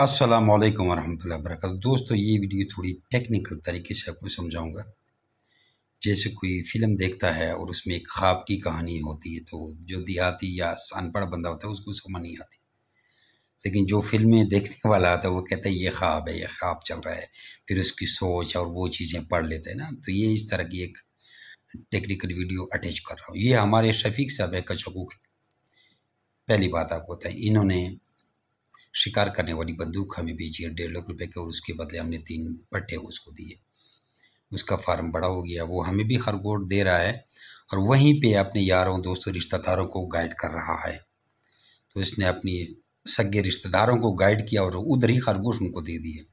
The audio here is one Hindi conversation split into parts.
अस्सलाम वालेकुम वरहमतुल्लाहि वबरकातुहू। दोस्तों, ये वीडियो थोड़ी टेक्निकल तरीके से आपको समझाऊंगा। जैसे कोई फ़िल्म देखता है और उसमें एक ख्वाब की कहानी होती है, तो जो देहाती या अनपढ़ बंदा होता है उसको समझ नहीं आती। लेकिन जो फ़िल्में देखने वाला आता है वो कहता है ये ख्वाब है, ये ख्वाब चल रहा है। फिर उसकी सोच और वो चीज़ें पढ़ लेते हैं ना। तो ये इस तरह की एक टेक्निकल वीडियो अटैच कर रहा हूँ। ये हमारे शफीक साहब है कचकू की। पहली बात आपको बताएं, इन्होंने शिकार करने वाली बंदूक हमें भेजी है 1.5 लाख रुपए के, और उसके बदले हमने 3 पट्टे उसको दिए। उसका फार्म बड़ा हो गया, वो हमें भी खरगोश दे रहा है और वहीं पे अपने यारों दोस्तों रिश्तेदारों को गाइड कर रहा है। तो इसने अपनी सगे रिश्तेदारों को गाइड किया और उधर ही खरगोश उनको दे दिए।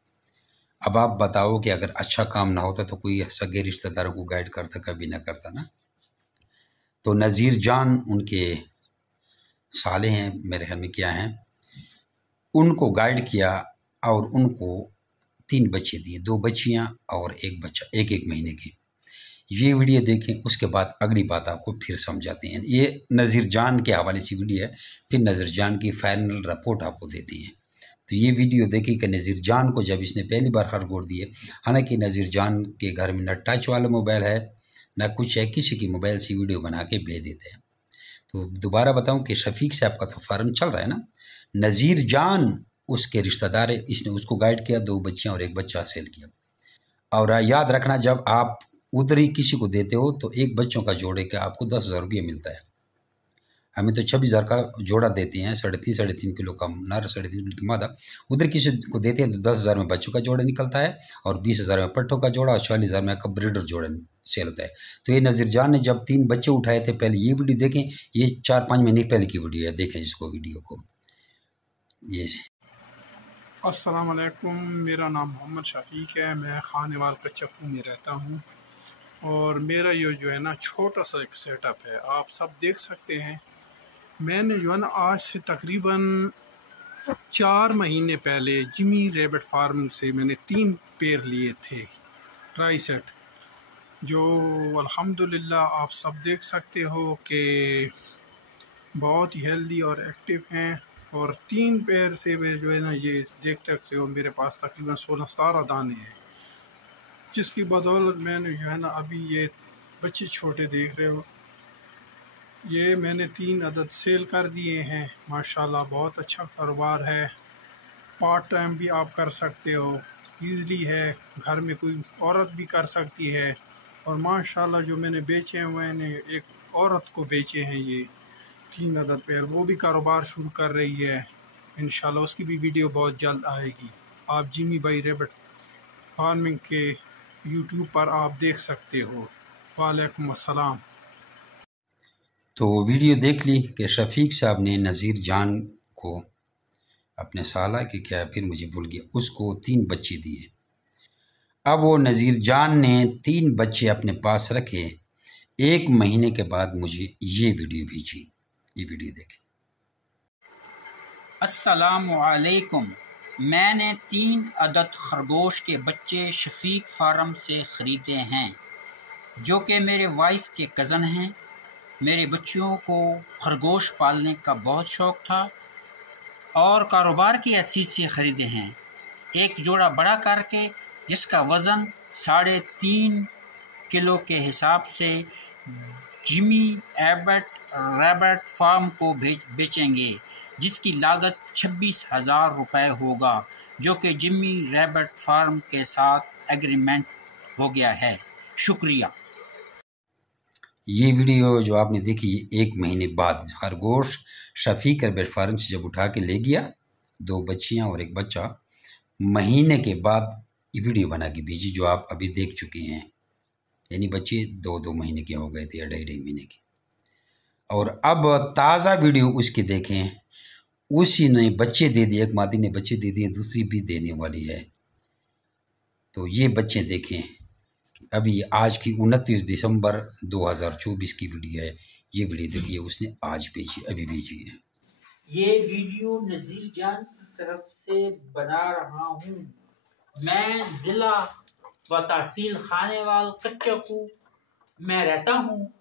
अब आप बताओ कि अगर अच्छा काम ना होता तो कोई सगे रिश्तेदारों को गाइड करता? कभी ना करता ना। तो नज़ीर जान उनके साले हैं, मेरे ख्याल में क्या हैं, उनको गाइड किया और उनको 3 बच्चे दिए, 2 बच्चियां और 1 बच्चा, 1-1 महीने की। ये वीडियो देखें, उसके बाद अगली बात आपको फिर समझाते हैं। ये नज़ीर जान के हवाले से वीडियो है, फिर नज़ीर जान की फाइनल रिपोर्ट आपको देती हैं। तो ये वीडियो देखिए कि नज़ीर जान को जब इसने पहली बार खरगोश दिए, हालांकि नज़ीर जान के घर में न टच वाला मोबाइल है न कुछ है, किसी की मोबाइल से वीडियो बना के भेज देते हैं। तो दोबारा बताऊं कि शफीक साहब का तो फार्म चल रहा है ना। नज़ीर जान उसके रिश्तेदार है, इसने उसको गाइड किया, 2 बच्चियां और 1 बच्चा सेल किया। और याद रखना, जब आप उधर ही किसी को देते हो तो 1 बच्चों का जोड़े का आपको 10,000 रुपये मिलता है। हमें तो 26,000 का जोड़ा देते हैं, 3.5 किलो का नर, 3.5 किलो की मादा। उधर किसी को देते हैं तो 10,000 में बच्चों का जोड़ा निकलता है और 20,000 में पट्टों का जोड़ा और 40,000 में आपका ब्रीडर जोड़ा सेल होता है। तो ये नज़ीर जान ने जब 3 बच्चे उठाए थे, पहले ये वीडियो देखें, ये 4-5 महीने पहले की वीडियो है, देखें इसको, वीडियो को। ये अस्सलाम वालेकुम, मेरा नाम मोहम्मद शफीक है। मैं खानेवाल कचकू में रहता हूँ और मेरा ये जो है ना छोटा सा एक सेटअप है, आप सब देख सकते हैं। मैंने जो है ना आज से तकरीबन 4 महीने पहले जिमी रैबिट फार्म से मैंने 3 पेयर लिए थे ट्राई सेट, जो अल्हम्दुलिल्लाह आप सब देख सकते हो कि बहुत ही हेल्दी और एक्टिव हैं। और 3 पेयर से मैं जो है ना ये देख सकते हो मेरे पास तकरीबन 16-17 दाने हैं, जिसकी बदौलत मैंने जो है ना अभी ये बच्चे छोटे देख रहे हो, ये मैंने 3 अदद सेल कर दिए हैं। माशाल्लाह बहुत अच्छा कारोबार है, पार्ट टाइम भी आप कर सकते हो, ईज़िली है, घर में कोई औरत भी कर सकती है। और माशाल्लाह जो मैंने बेचे हैं, मैंने एक औरत को बेचे हैं ये 3 अदद पेयर, वो भी कारोबार शुरू कर रही है इंशाल्लाह। उसकी भी वीडियो बहुत जल्द आएगी। आप जिमी भाई रैबिट फार्मिंग के यूट्यूब पर आप देख सकते हो। वालेकुम अस्सलाम। तो वीडियो देख ली कि शफीक साहब ने नज़ीर जान को अपने साला के क्या, फिर मुझे भूल गया, उसको 3 बच्चे दिए। अब वो नज़ीर जान ने 3 बच्चे अपने पास रखे। 1 महीने के बाद मुझे ये वीडियो भेजी, ये वीडियो देखें। अस्सलामुअलैकुम। मैंने 3 अदद खरगोश के बच्चे शफीक फार्म से ख़रीदे हैं, जो कि मेरे वाइफ के कज़न हैं। मेरे बच्चियों को खरगोश पालने का बहुत शौक़ था और कारोबार की हैसियत से ख़रीदे हैं। एक जोड़ा बड़ा करके जिसका वज़न 3.5 किलो के हिसाब से जिमी रैबिट फार्म को बेचेंगे, जिसकी लागत 26,000 रुपये होगा, जो कि जिमी रैबिट फार्म के साथ एग्रीमेंट हो गया है। शुक्रिया। ये वीडियो जो आपने देखी, 1 महीने बाद खरगोश शफीक रैबिट फार्म से जब उठा के ले गया, 2 बच्चियां और 1 बच्चा, महीने के बाद ये वीडियो बना के भेजी, जो आप अभी देख चुके हैं। यानी बच्चे 2-2 महीने के हो गए थे या 2.5 महीने के। और अब ताज़ा वीडियो उसकी देखें, उसी ने बच्चे दे दिए, एक मादी ने बच्चे दे दिए, दूसरी भी देने वाली है। तो ये बच्चे देखें, अभी आज की 29 दिसंबर 2024 की वीडियो है। ये वीडियो देखिए, उसने आज भेजी, अभी भेजी है। ये वीडियो नज़ीर जान की तरफ से बना रहा हूँ। मैं ज़िला व तहसील खानेवाल कच्चकू में रहता हूँ।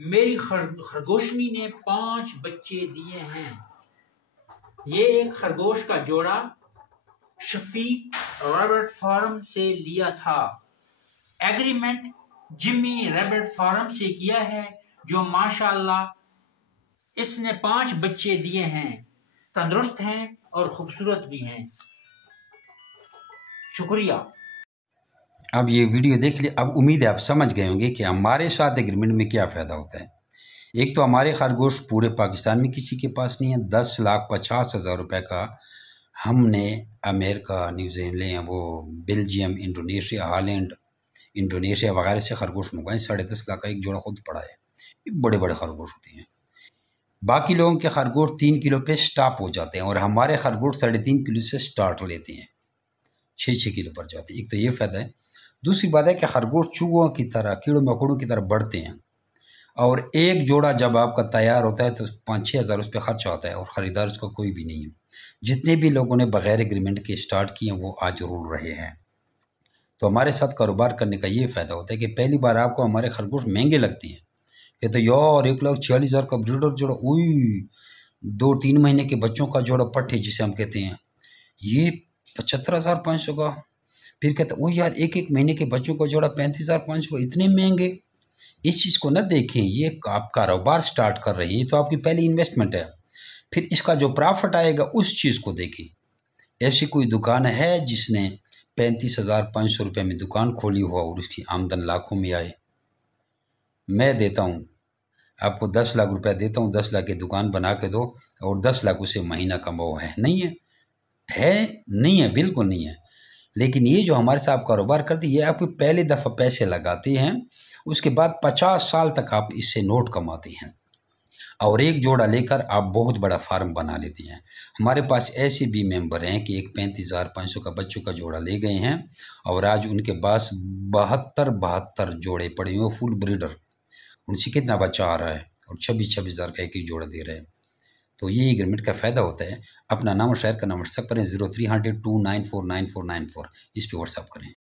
मेरी खरगोशनी ने 5 बच्चे दिए हैं। ये एक खरगोश का जोड़ा शफीक रैबिट फार्म से लिया था। एग्रीमेंट जिम्मी रैबिट फार्म से किया है, जो माशाल्लाह इसने 5 बच्चे दिए हैं, तंदुरुस्त हैं और खूबसूरत भी हैं। शुक्रिया। अब ये वीडियो देख लिए, अब उम्मीद है आप समझ गए होंगे कि हमारे साथ एग्रीमेंट में क्या फ़ायदा होता है। एक तो हमारे खरगोश पूरे पाकिस्तान में किसी के पास नहीं है। 10,50,000 रुपये का हमने अमेरिका, न्यूजीलैंड, वो बेल्जियम, इंडोनेशिया, हॉलैंड, इंडोनेशिया वगैरह से खरगोश मंगवाए। 10.5 लाख का एक जोड़ा खुद पड़ा है। ये बड़े बड़े खरगोश होते हैं। बाकी लोगों के खरगोश 3 किलो पे स्टॉप हो जाते हैं और हमारे खरगोश 3.5 किलो से स्टार्ट लेते हैं, 6-6 किलो पर जाते हैं। एक तो ये फ़ायदा है। दूसरी बात है कि खरगोश चूहों की तरह, कीड़ों मकोड़ों की तरह बढ़ते हैं और एक जोड़ा जब आपका तैयार होता है तो 5-6 हज़ार उस पर खर्चा होता है और ख़रीदार उसका कोई भी नहीं है। जितने भी लोगों ने बग़ैर एग्रीमेंट के स्टार्ट किए वो आज रुल रहे हैं। तो हमारे साथ कारोबार करने का ये फ़ायदा होता है कि पहली बार आपको हमारे खरगोश महंगे लगते हैं। कहते तो यार 1,40,000 का ब्रीडर जोड़ा, 2-3 महीने के बच्चों का जोड़ा पट्टे जिसे हम कहते हैं, ये 75,500 का। फिर कहते ओ यार 1-1 महीने के बच्चों का जोड़ा 35,500 का, इतने महंगे। इस चीज़ को न देखें, ये आप कारोबार स्टार्ट कर रहे हैं तो आपकी पहली इन्वेस्टमेंट है। फिर इसका जो प्रॉफिट आएगा उस चीज़ को देखें। ऐसी कोई दुकान है जिसने 35,500 रुपये में दुकान खोली हुआ और उसकी आमदन लाखों में आए? मैं देता हूँ आपको 10 लाख रुपया देता हूँ, 10 लाख की दुकान बना के दो और 10 लाख उसे महीना कमाओ। है नहीं है? है नहीं है, बिल्कुल नहीं है। लेकिन ये जो हमारे साथ कारोबार करते हैं, ये आपको पहले दफ़ा पैसे लगाते हैं, उसके बाद 50 साल तक आप इससे नोट कमाते हैं और एक जोड़ा लेकर आप बहुत बड़ा फार्म बना लेते हैं। हमारे पास ऐसे भी मेंबर हैं कि एक 35,500 का बच्चों का जोड़ा ले गए हैं और आज उनके पास 72 जोड़े पड़े हुए फुल ब्रीडर। उनसे कितना बच्चा आ रहा है और 26 हज़ार का एक जोड़ा दे रहे हैं। तो ये एग्रीमेंट का फ़ायदा होता है। अपना नाम और शहर का नाम व्हाट्सएप करें 0300 2949494, इस पर व्हाट्सएप करें।